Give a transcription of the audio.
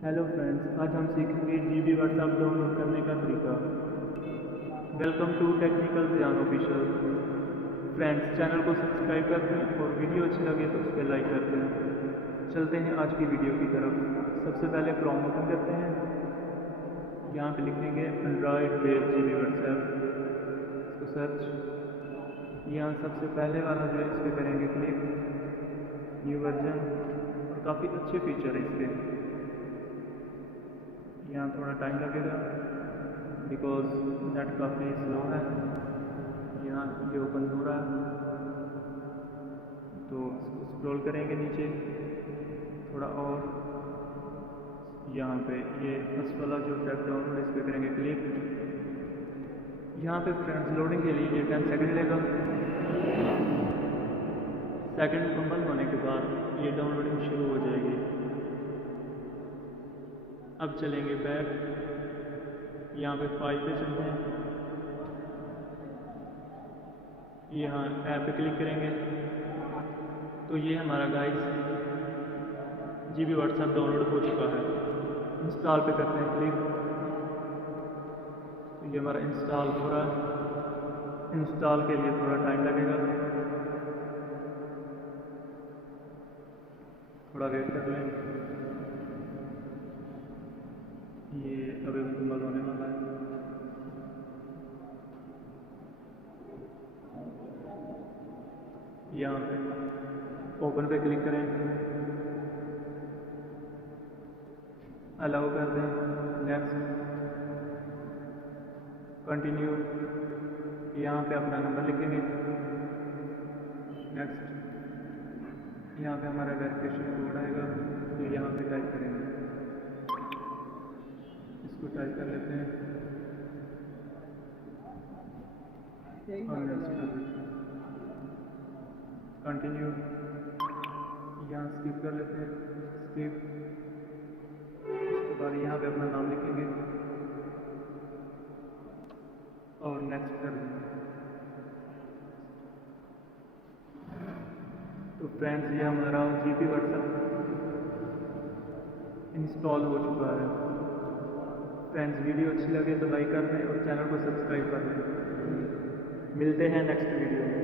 Hello friends, आज हम सीखेंगे जीबी व्हाट्सएप डाउनलोड करने का तरीका। वेलकम टू टेक्निकल ज़ियान ऑफिशियल। फ्रेंड्स, चैनल को सब्सक्राइब कर दें और वीडियो अच्छी लगे तो उस पर लाइक कर दें। चलते हैं आज की वीडियो की तरफ। सबसे पहले क्रोम ओपन करते हैं। यहाँ पे लिखेंगे एंड्रॉयड वेब जीबी व्हाट्सएप, इसको सर्च। यहाँ सबसे पहले वाला जो है इस पर करेंगे क्लिक। न्यू वर्जन, और काफ़ी अच्छे फीचर है इसके। यहाँ थोड़ा टाइम लगेगा बिकॉज नेट काफ़ी स्लो है। यहाँ ये ओपन हो रहा है तो इसको स्क्रॉल करेंगे नीचे थोड़ा और। यहाँ पे ये फर्स्ट वाला जो टैब डाउनलोड है इस पर करेंगे क्लिक। यहाँ पे फ्रेंड्स लोडिंग के लिए ये 10 सेकंड लेगा। सेकंड मुकम्मल होने के बाद ये डाउनलोडिंग शुरू हो जाएगी। अब चलेंगे बैक, यहाँ पे फाइल पे चलते हैं। यहाँ ऐप पे क्लिक करेंगे तो ये हमारा गाइस जीबी व्हाट्सएप डाउनलोड हो चुका है। इंस्टॉल पे करते हैं क्लिक तो ये हमारा इंस्टॉल हो रहा है। इंस्टॉल के लिए थोड़ा टाइम लगेगा, थोड़ा वेट कर लें। ये अभी मुकम्मल होने वाला है। यहाँ पे ओपन पे क्लिक करें, अलाउ कर दें, नेक्स्ट, कंटिन्यू। यहाँ पे अपना नंबर लिखेंगे, नेक्स्ट। यहाँ पे हमारा वेरिफिकेशन कोड आएगा तो यहाँ पे टाइप करेंगे, इसको टाइप कर लेते हैं और नेक्स्ट कर देते हैं, कंटिन्यू। यहाँ स्किप कर लेते हैं, स्किप। उसके बाद यहाँ पे अपना नाम लिखेंगे और नेक्स्ट कर देंगे। तो फ्रेंड्स, ये हमारा जीबी व्हाट्सएप इंस्टॉल हो चुका है। फ्रेंड्स, वीडियो अच्छी लगे तो लाइक कर दें और चैनल को सब्सक्राइब कर दें। मिलते हैं नेक्स्ट वीडियो में।